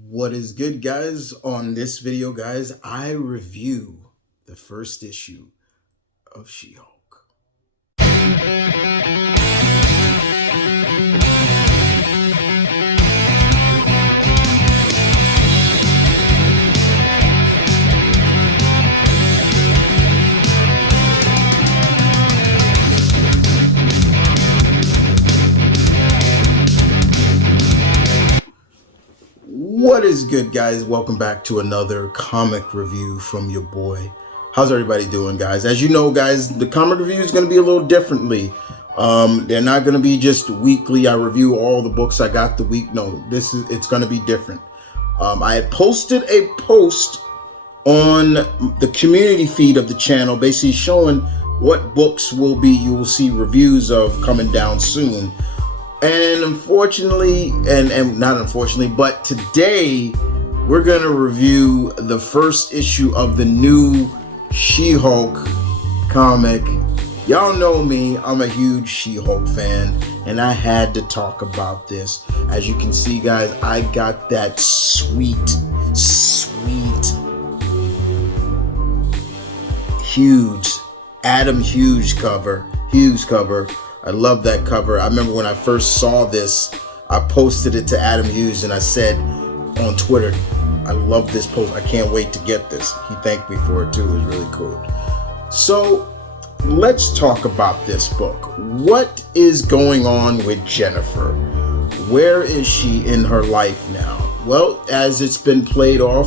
What is good, guys? On this video, guys, I review the first issue of She-Hulk. What is good, guys? Welcome back to another comic review from your boy. How's everybody doing, guys? As you know, guys, the comic review is going to be a little differently. They're not going to be just weekly. I review all the books I got the week. No, it's going to be different. I had posted a post on the community feed of the channel, basically showing what books you will see reviews of coming down soon. And unfortunately, and not unfortunately, but today we're going to review the first issue of the new She-Hulk comic. Y'all know me, I'm a huge She-Hulk fan, and I had to talk about this. As you can see, guys, I got that sweet, huge Adam Hughes cover. I love that cover. I remember when I first saw this, I posted it to Adam Hughes and I said on Twitter, I love this post. I can't wait to get this. He thanked me for it too. It was really cool. So let's talk about this book. What is going on with Jennifer? Where is she in her life now? Well, as it's been played off,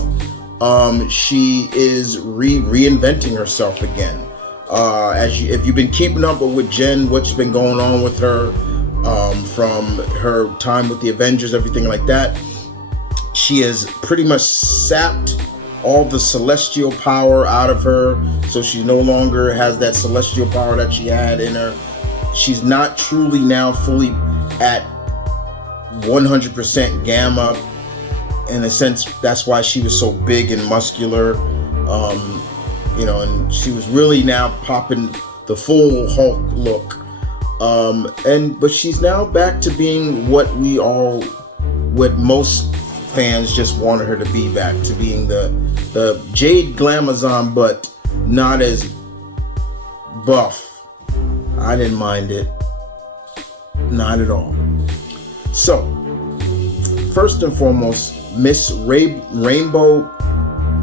she is reinventing herself again. If you've been keeping up with Jen, what's been going on with her from her time with the Avengers, everything like that, she has pretty much sapped all the celestial power out of her, so she no longer has that celestial power that she had in her. She's not truly now fully at 100% gamma. In a sense, that's why she was so big and muscular. And she was really now popping the full Hulk look. But she's now back to being what most fans just wanted her to be back, to being the Jade Glamazon, but not as buff. I didn't mind it. Not at all. So, first and foremost, Miss Rainbow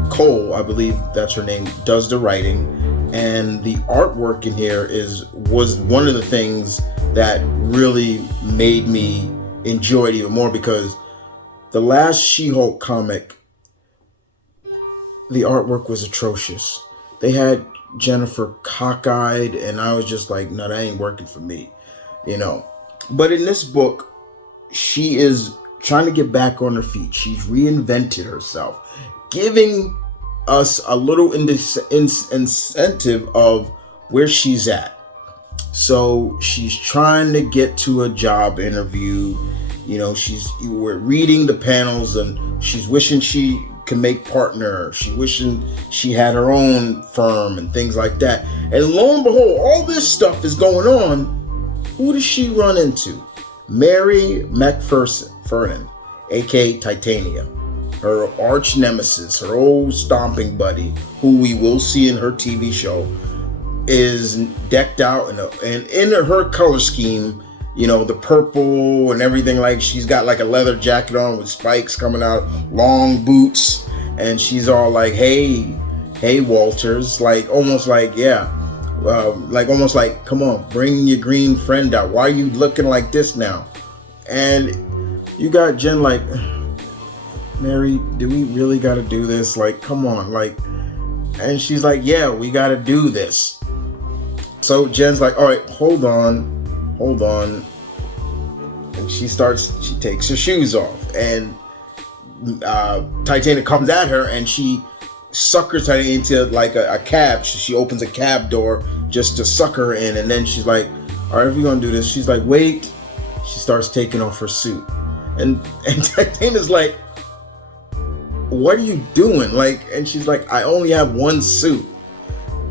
Cole, I believe that's her name, does the writing, and the artwork in here was one of the things that really made me enjoy it even more, because the last She-Hulk comic, the artwork was atrocious. They had Jennifer cockeyed, and I was just like, no, that ain't working for me, But in this book, she is trying to get back on her feet. She's reinvented herself, giving us a little incentive of where she's at. So she's trying to get to a job interview. We're reading the panels, and she's wishing she can make partner. She's wishing she had her own firm and things like that. And lo and behold, all this stuff is going on. Who does she run into? Mary McPherson, aka Titania. Her arch nemesis, her old stomping buddy, who we will see in her TV show, is decked out in her color scheme, the purple and everything. Like, she's got like a leather jacket on with spikes coming out, long boots, and she's all like, hey Walters, like almost like, almost like, come on, bring your green friend out. Why are you looking like this now? And you got Jen like, Mary, do we really got to do this? Like, come on, like, and she's like, yeah, we got to do this. So Jen's like, all right, hold on. And she takes her shoes off, and Titania comes at her, and she suckers her into like a cab. She opens a cab door just to suck her in, and then she's like, all right, if you're going to do this, she's like, wait. She starts taking off her suit, and Titania's like, what are you doing? Like, and she's like, I only have one suit.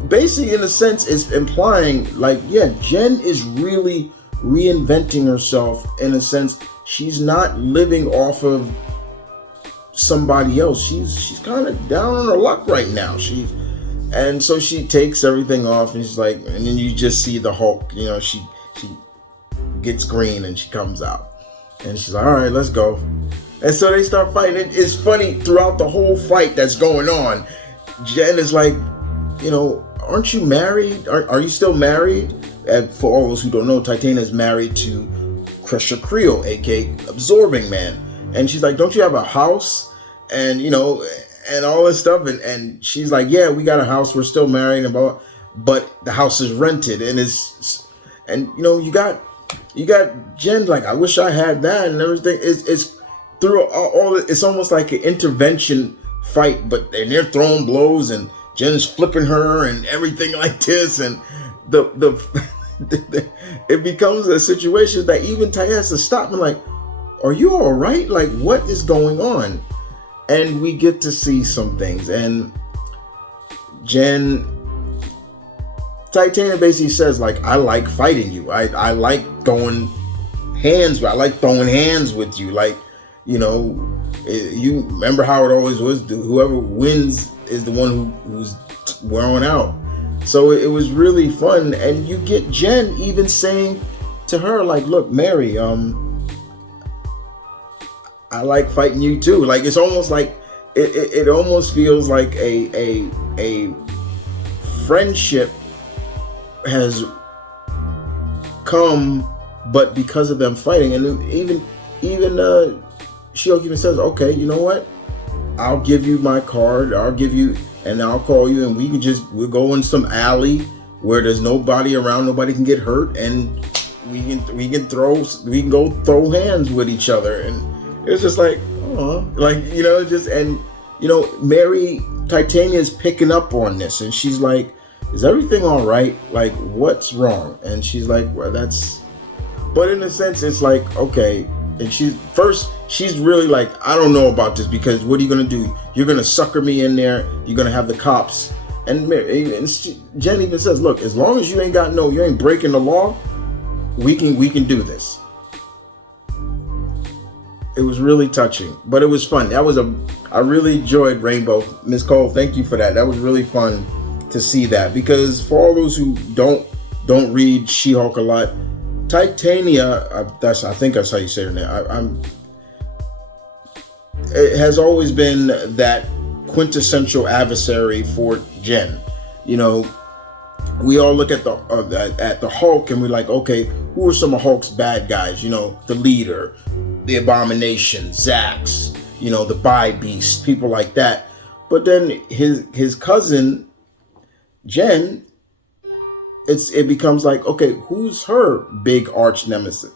Basically, in a sense, it's implying like, yeah, Jen is really reinventing herself. In a sense, she's not living off of somebody else. She's kind of down on her luck right now. And so she takes everything off, and she's like, and then you just see the Hulk. She gets green and she comes out, and she's like, all right, let's go. And so they start fighting. It's funny, throughout the whole fight that's going on, Jen is like, aren't you married? Are you still married? And for all those who don't know, Titania is married to Crusher Creel, aka Absorbing Man. And she's like, don't you have a house? And and all this stuff. And she's like, yeah, we got a house. We're still married, but the house is rented. And you got Jen like, I wish I had that and everything. It's through all. It's almost like an intervention fight, and they're throwing blows, and Jen's flipping her and everything like this, and it becomes a situation that even Ty has to stop and like, are you all right? Like, what is going on? And we get to see some things, and Titania basically says, like, I like fighting you. I like throwing hands. I like throwing hands with you. Like, you remember how it always was. Whoever wins is the one who's wearing out. So it was really fun. And you get Jen even saying to her, like, look, Mary, I like fighting you too. Like, it's almost like it almost feels like a friendship has come, but because of them fighting. And even She-Hulk even says, okay, you know what? I'll give you my card. And I'll call you, and we'll go in some alley where there's nobody around, nobody can get hurt, and we can go throw hands with each other. And it's just like, Mary Titania is picking up on this, and she's like, is everything all right? Like, what's wrong? And she's like, well, but in a sense, it's like, okay. And she's really like, I don't know about this, because what are you going to do? You're going to sucker me in there. You're going to have the cops. And Jen even says, look, as long as you ain't breaking the law, we can do this. It was really touching, but it was fun. I really enjoyed Rainbow. Ms. Cole, thank you for that. That was really fun to see that, because for all those who don't read She-Hulk a lot, Titania, I think that's how you say her name. It has always been that quintessential adversary for Jen. We all look at the Hulk and we're like, okay, who are some of Hulk's bad guys? The Leader, the Abomination, Zax, the Bi-Beast, people like that. But then his cousin Jen, it becomes like, okay, who's her big arch nemesis?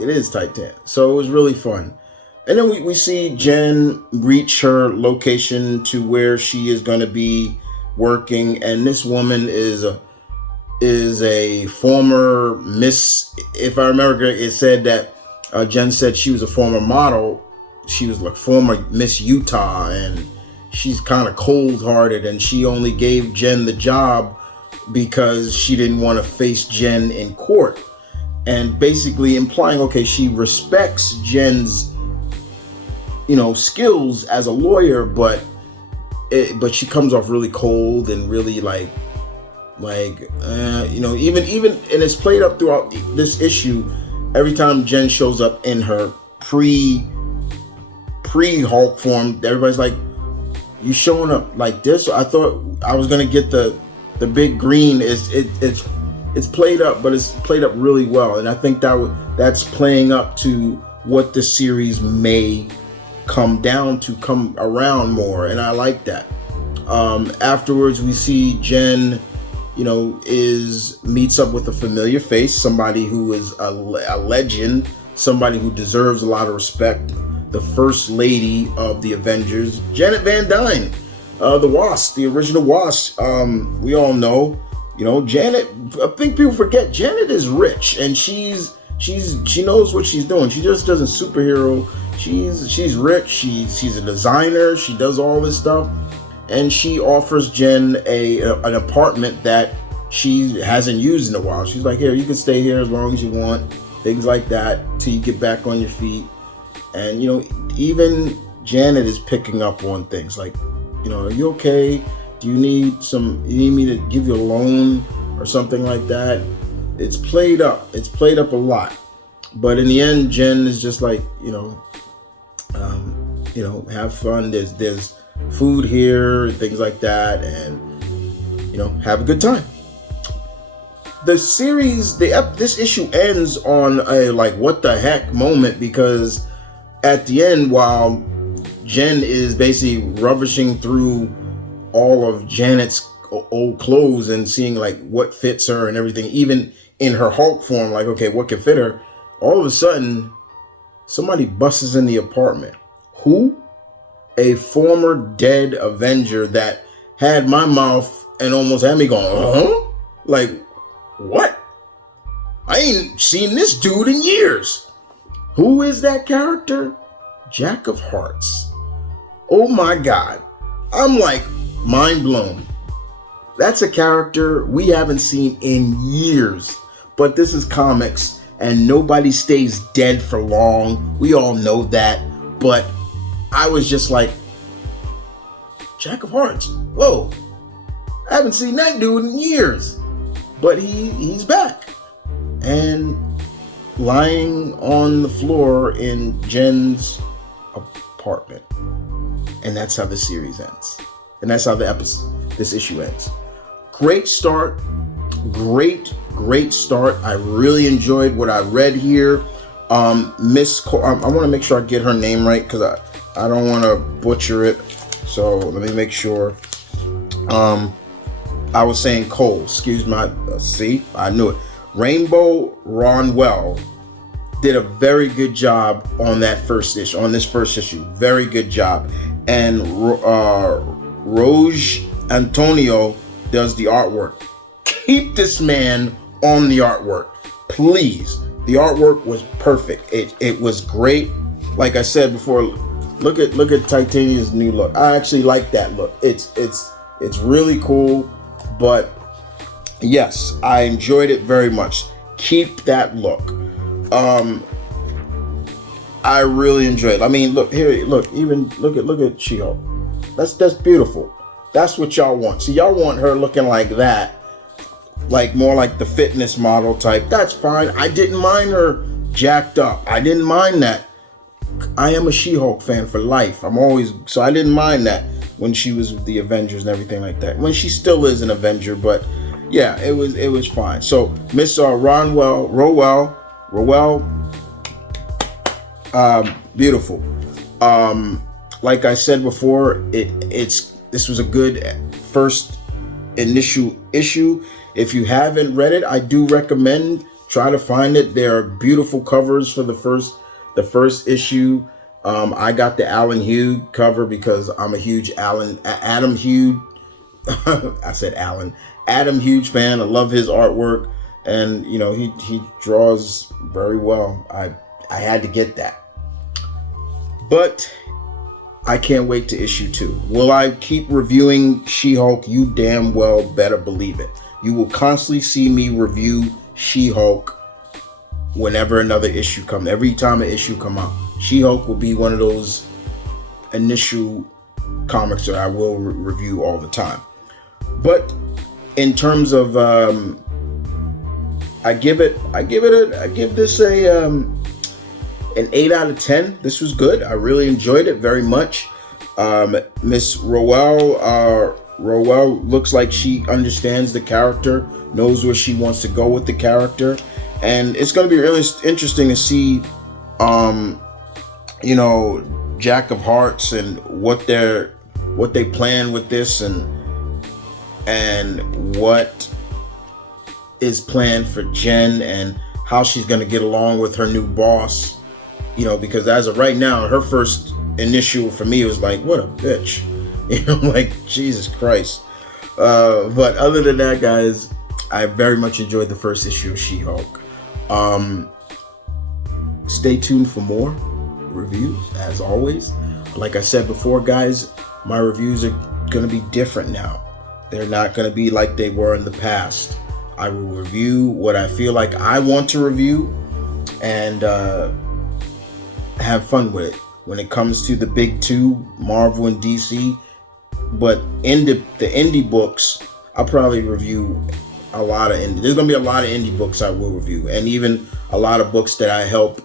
It is Titan. So it was really fun. And then we see Jen reach her location to where she is going to be working, and this woman is a former Miss. If I remember, it said that Jen said she was a former model. She was like former Miss Utah, and she's kind of cold-hearted, and she only gave Jen the job because she didn't want to face Jen in court, and basically implying, okay, she respects Jen's skills as a lawyer, but she comes off really cold and really even and it's played up throughout this issue. Every time Jen shows up in her pre-Hulk form, everybody's like, you showing up like this? I thought I was gonna get the big green. It's played up, but it's played up really well, and I think that's playing up to what the series may come around more, and I like that. Afterwards, we see Jen, meets up with a familiar face, somebody who is a legend, somebody who deserves a lot of respect. The First Lady of the Avengers, Janet Van Dyne, the Wasp, the original Wasp. We all know, Janet. I think people forget Janet is rich, and she knows what she's doing. She just doesn't superhero. She's rich. She's a designer. She does all this stuff, and she offers Jen an apartment that she hasn't used in a while. She's like, here, you can stay here as long as you want, things like that, till you get back on your feet. And even Janet is picking up on things like, are you okay? Do you need me to give you a loan or something like that? It's played up. It's played up a lot. But in the end, Jen is just like, have fun. There's food here, things like that, and have a good time. The series, this issue ends on a like what the heck moment, because at the end, while Jen is basically rummaging through all of Janet's old clothes and seeing like what fits her and everything, even in her Hulk form, like, okay, what can fit her? All of a sudden, somebody busts in the apartment. Who? A former dead Avenger that had my mouth and almost had me going, like, what? I ain't seen this dude in years. Who is that character? Jack of Hearts. Oh my God. I'm like mind blown. That's a character we haven't seen in years. But this is comics and nobody stays dead for long. We all know that. But I was just like, Jack of Hearts. Whoa. I haven't seen that dude in years. But he's back. And lying on the floor in Jen's apartment. And that's how the series ends. And that's how this issue ends. Great start. Great start. I really enjoyed what I read here. Miss Cole, I want to make sure I get her name right because I don't want to butcher it. So let me make sure. I was saying Cole. Excuse my. See, I knew it. Rainbow Rowell did a very good job on that first issue. On this first issue, very good job. And Roj Antonio does the artwork. Keep this man on the artwork, please. The artwork was perfect. It was great. Like I said before, look at Titania's new look. I actually like that look. It's really cool. But yes, I enjoyed it very much. Keep that look. I really enjoyed it. I mean, look here. Look at She-Hulk. That's beautiful. That's what y'all want. See, y'all want her looking like that, like more like the fitness model type. That's fine. I didn't mind her jacked up. I didn't mind that. I am a She-Hulk fan for life. So I didn't mind that when she was with the Avengers and everything like that. When she still is an Avenger, but yeah, it was fine. So Miss Rowell, beautiful. Like I said before, this was a good first initial issue. If you haven't read it, I do recommend try to find it. There are beautiful covers for the first issue. I got the Alan Hughes cover because I'm a huge Adam Hughes. I said Alan. Adam Hughes fan. I love his artwork, and he draws very well. I had to get that. But I can't wait to issue 2. Will I keep reviewing She-Hulk? You damn well better believe it. You will constantly see me review She-Hulk whenever another issue comes. Every time an issue come out, She-Hulk will be one of those initial comics that I will review all the time. But in terms of, I give this an 8 out of 10. This was good. I really enjoyed it very much. Miss Rowell looks like she understands the character, knows where she wants to go with the character, and it's going to be really interesting to see, Jack of Hearts and what they plan with this, and what is planned for Jen and how she's going to get along with her new boss. Because as of right now, her first initial for me was like, what a bitch. Like, Jesus Christ. But other than that, guys, I very much enjoyed the first issue of She-Hulk. Stay tuned for more reviews, as always. Like I said before, guys, my reviews are going to be different now. They're not going to be like they were in the past. I will review what I feel like I want to review, and have fun with it. when it comes to the big two, Marvel and DC. But in the indie books, I'll probably review a lot of indie. There's gonna be a lot of indie books I will review, and even a lot of books that I help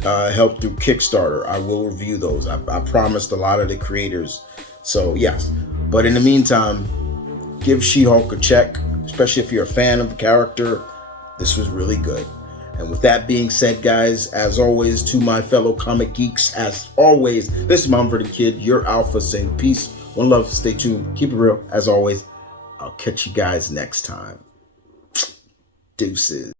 through Kickstarter. I will review those. I promised a lot of the creators. So yes, but in the meantime, give She-Hulk a check, especially if you're a fan of the character. This was really good. And with that being said, guys, as always, to my fellow comic geeks, as always, this is M.V.K, your alpha saying peace, one love, stay tuned, keep it real. As always, I'll catch you guys next time. Deuces.